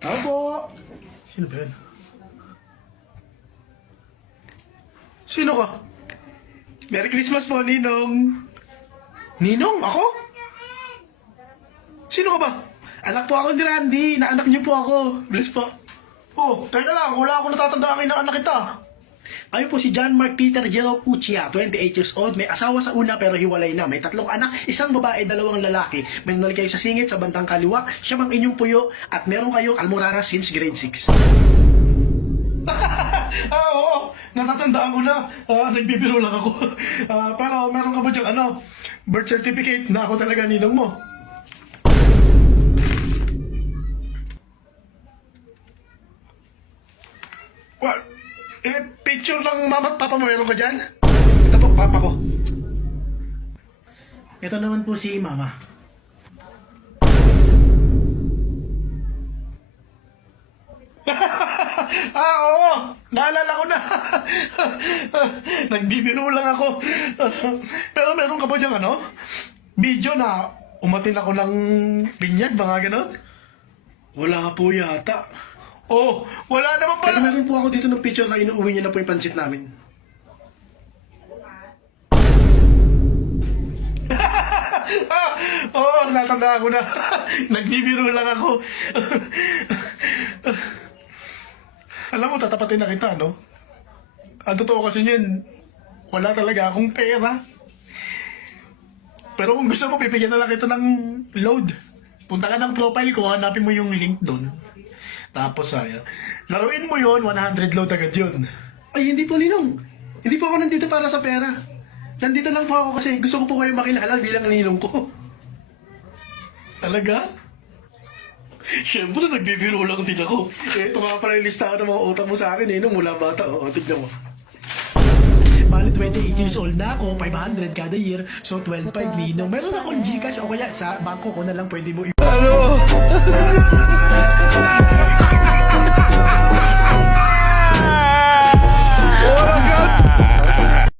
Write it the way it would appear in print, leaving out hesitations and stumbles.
Ako po. Sino ba yan? Sino ka? Merry Christmas po, Ninong. Ninong? Ako? Sino ka ba? Anak po ako ni Randy. Naanak niyo po ako. Bless po. Oh, teka lang. Wala ako natatandaan na anak kita. Ayun po si John Mark Peter Jerome Uchia, 28 years old, may asawa sa una pero hiwalay na. May 3 anak, 1 babae, 2 lalaki. May nangyari kayo sa singit sa bandang kaliwa, siya mang inyong puyo at meron kayong almorara since grade 6. Oo, natatandaan ko na. Nagbibiro lang ako. Pero meron ka ba dyan, birth certificate na ako talaga ninong mo? What? Picture ng mama at papa mo meron ka dyan? Ito po, papa ko. Ito naman po si mama. Oo! Naalala ko na! Nagbibiro lang ako. Pero meron ka ba dyan video na umatin ako ng binyag, mga ganon? Wala po yata. Oh, wala naman pala. Pero meron po ako dito ng picture na inuuwi niyo na po yung pansit namin. Natandaan ko na. Nagbibiro lang ako. Alam mo, tatapatin na kita, no? Ang totoo kasi niyan, wala talaga akong pera. Pero kung gusto mo, pipigyan na lang kita ng load. Punta ka ng profile ko, hanapin mo yung link doon. Tapos, laruin mo yon 100 load agad yun. Ay, hindi po, Ninong. Hindi po ako nandito para sa pera. Nandito lang po ako kasi gusto ko po kayo makilala bilang ninong ko. Talaga? Siyempre, nagbibiro lang din ako. Ito nga pala yung listahan ng mga utang mo sa akin, Ninong, mula bata. Tignan mo. Bali, 28 years old na ako, 500 kada year, so 12.5 Ninong. Meron akong Gcash o kaya sa bangko ko na lang pwede mo